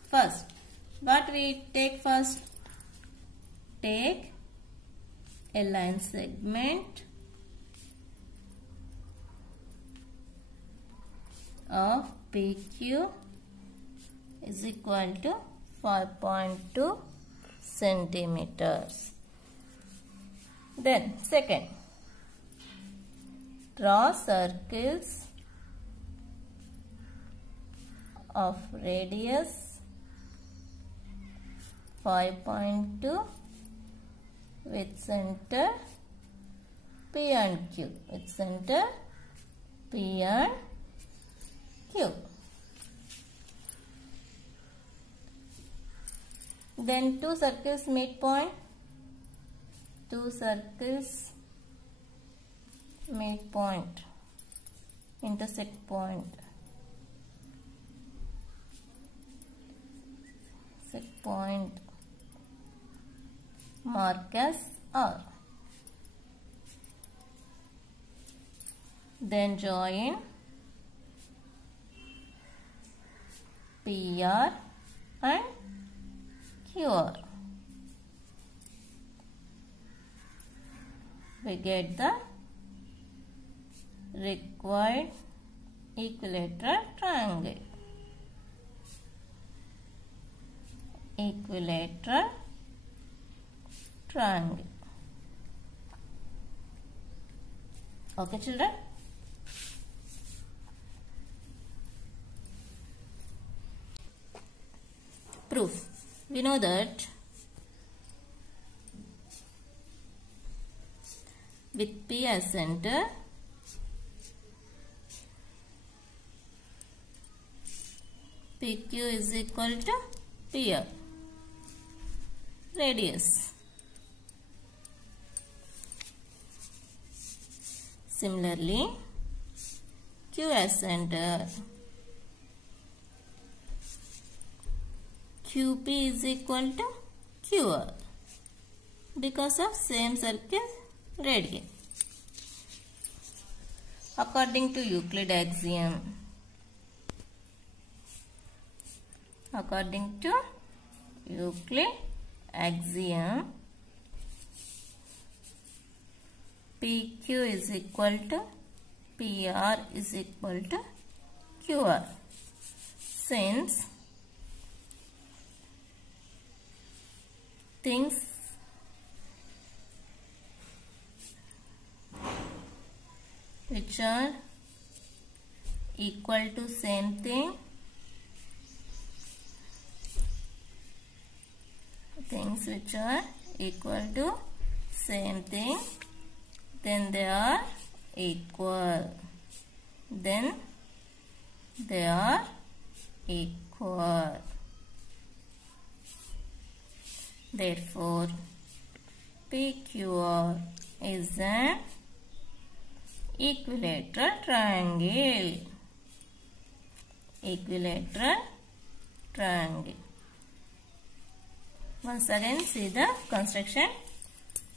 First, what we take first? Take a line segment of PQ is equal to 5.2 centimeters. Then second, draw circles of radius 5.2 with center P and Q. Then two circles meet point. Intersect point. Set point mark as R. Then join PR and QR. We get the required equilateral triangle. Equilateral triangle. Okay, children. Proof. We know that with P as center, PQ is equal to PR, radius. Similarly, Q as center, QP is equal to QR because of same circle radius. According to Euclid axiom, PQ is equal to PR is equal to QR. Since things which are equal to same thing, then they are equal. Therefore, PQR is an equilateral triangle. Once again, see the construction.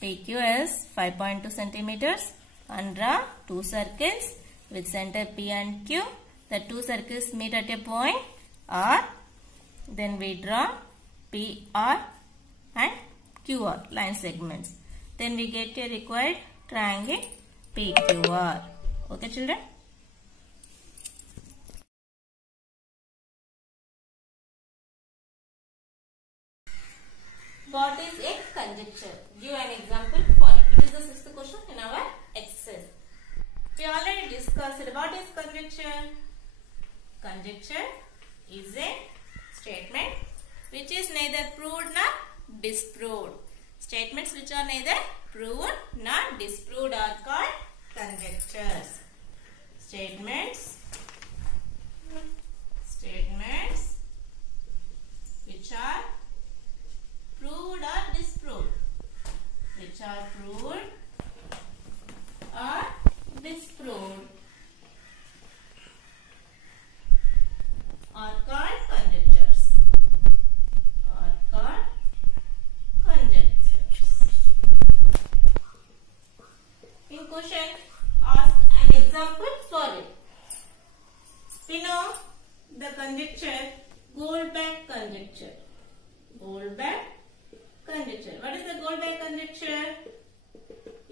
PQ is 5.2 centimeters and draw two circles with center P and Q. The two circles meet at a point R. Then we draw PR and QR line segments. Then we get a required triangle PQR. Okay, children? What is a conjecture? Give an example for it. This is the sixth question in our exercise. We already discussed what is conjecture. Conjecture is a statement which is neither proved nor disproved. Statements which are neither proven nor disproved are called conjectures. Statements which are proved or disproved. Are called conjectures. In question, ask an example for it. We know the conjecture Goldbach conjecture. What is the Goldbach conjecture?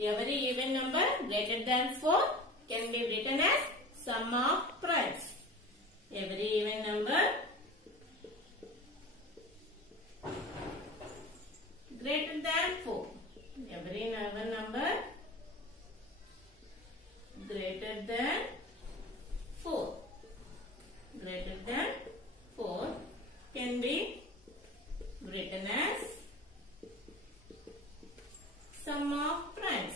Every even number greater than 4 can be written as sum of primes. Every even number greater than 4. Every number greater than 4. Can be written as sum of primes.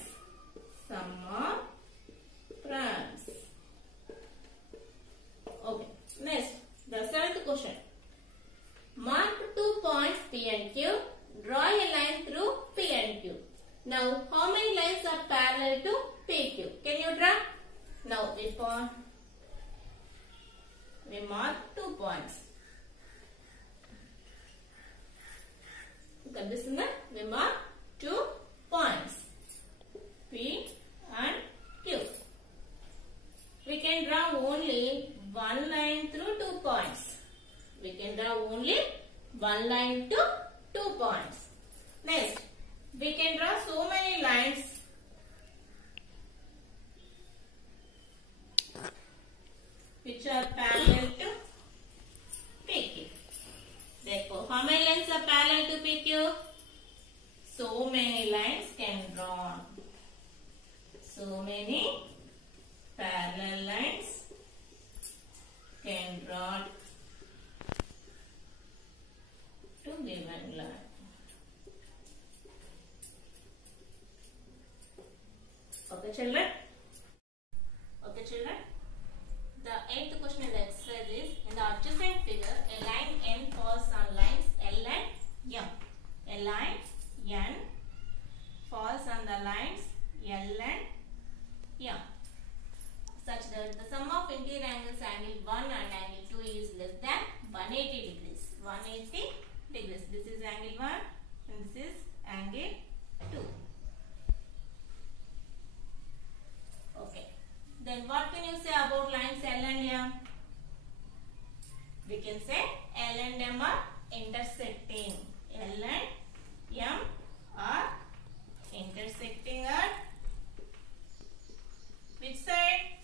Okay. Next, the seventh question. Mark 2 points P and Q. Draw a line through P and Q. Now, how many lines are parallel to PQ? Can you draw? Now, we mark 2 points. We mark 2 points P and Q. We can draw only one line through 2 points. Next, we can draw so many lines. which are parallel to PQ. Therefore, how many lines are parallel to PQ? So many lines can drawn. So many parallel lines can drawn to given line. Okay, children? Okay, children? The 8th question in the exercise is, in the adjacent figure, a line N falls on lines L and M. A line N falls on the lines L and M, such that the sum of interior angles angle 1 and angle 2 is less than 180 degrees. 180 degrees. This is angle 1 and this is angle 2. Okay. Then what can you say about lines L and M? We can say L and M are intersecting. L and M are intersecting at which side?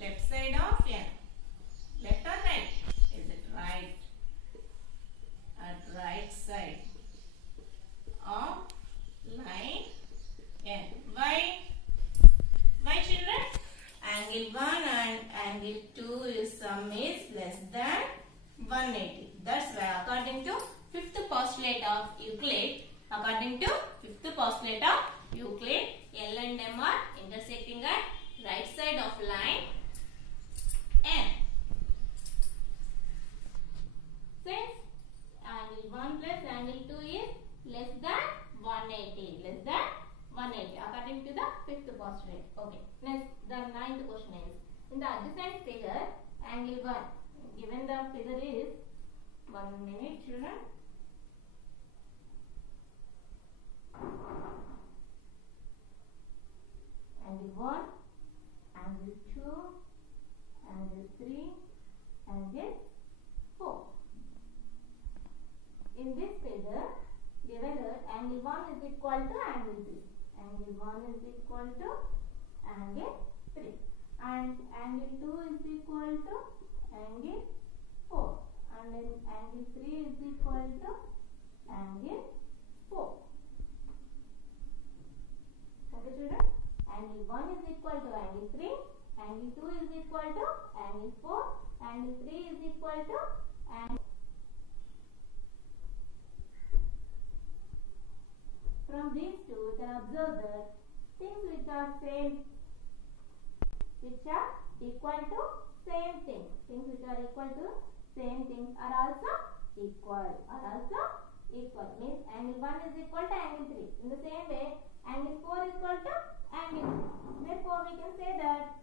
Left side of N. Left or right? Is it right? At right side of line N. Why? Why, children? Angle 1 and angle 2 is sum is less than 180. That's why according to fifth postulate of Euclid, L and M are intersecting at right side of line N. Since angle 1 plus angle 2 is less than 180. Less than 180 according to the fifth postulate. Okay. Next, the 9th question is, in the adjacent figure, angle 1. Given the figure is 1 minute, children. Angle 1, angle 2, angle 3, angle 4. In this figure, given that angle 1 is equal to angle 3. Angle 1 is equal to angle 3. And angle 2 is equal to angle 4. And then angle 3 is equal to angle 4. Okay, children? Angle 1 is equal to angle 3. Angle 2 is equal to angle 4. Angle 3 is equal to angle. From these two, we can observe that things which are equal to same thing. Things which are equal to same things are also equal. Means angle 1 is equal to angle 3. In the same way, angle 4 is equal to angle 3. Therefore, we can say that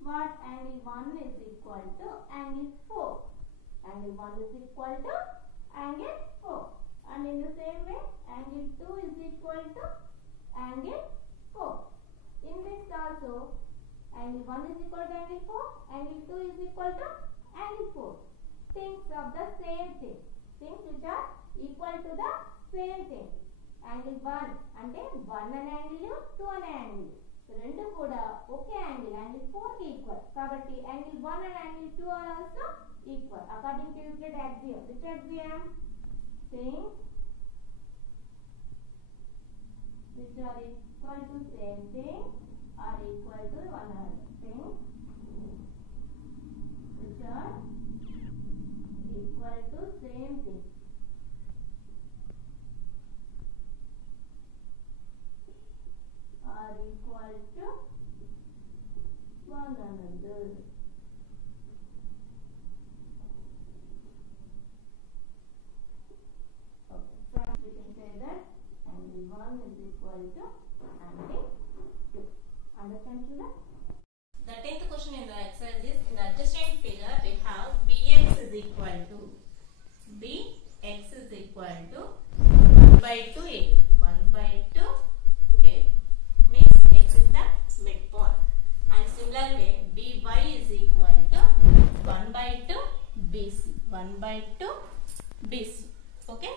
what angle 1 is equal to angle 4. Angle 1 is equal to angle 4. And in the same way, angle 2 is equal to angle 4. In this also, angle 1 is equal to angle 4, angle 2 is equal to angle 4. Things of the same thing. Things which are equal to the same thing. Angle 1 అంటే 1 అనే angle 2 అనే angle రెండు కూడా ఒకే angle angle 4 కి equal కాబట్టి angle 1 and angle 2 are also equal according to Euclid axiom. Which axiom? Things which are equal to same thing are equal to one another. Things which are equal to same thing are equal to one another. Okay, from we can say that angle 1 is equal to angle 2. Understand, children? The 10th question in the exercise is, in the adjacent figure we have bx is equal to 1 by 2 a. 1 by 2 a means x is the midpoint. And similarly, by is equal to 1 by 2 bc. 1 by 2 bc. Okay?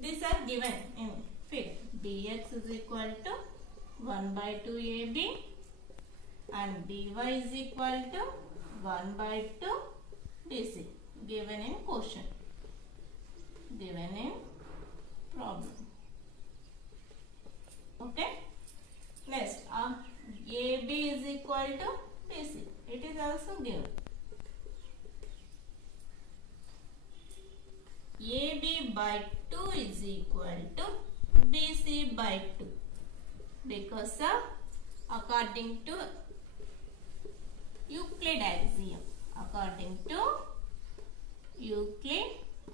These are given in figure. Bx is equal to 1 by 2 ab and dy is equal to 1 by 2 dc given in question, given in problem. Okay. Next, AB is equal to BC. It is also given. AB by 2 is equal to BC by 2 because according to Euclid axiom. According to Euclid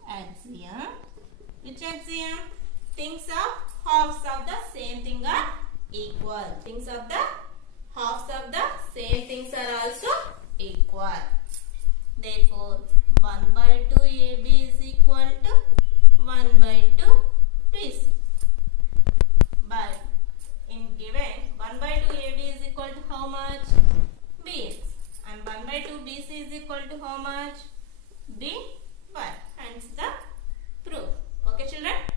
axiom. Which axiom? Things of halves of the same thing are equal. Things of the halves of the same things are also equal. Therefore, 1 by 2 AB is equal to 1 by 2 BC. But in given 1 by 2 AB is equal to how much? BX. And 1 by 2 BC is equal to how much? BY. Hence the proof. Okay children?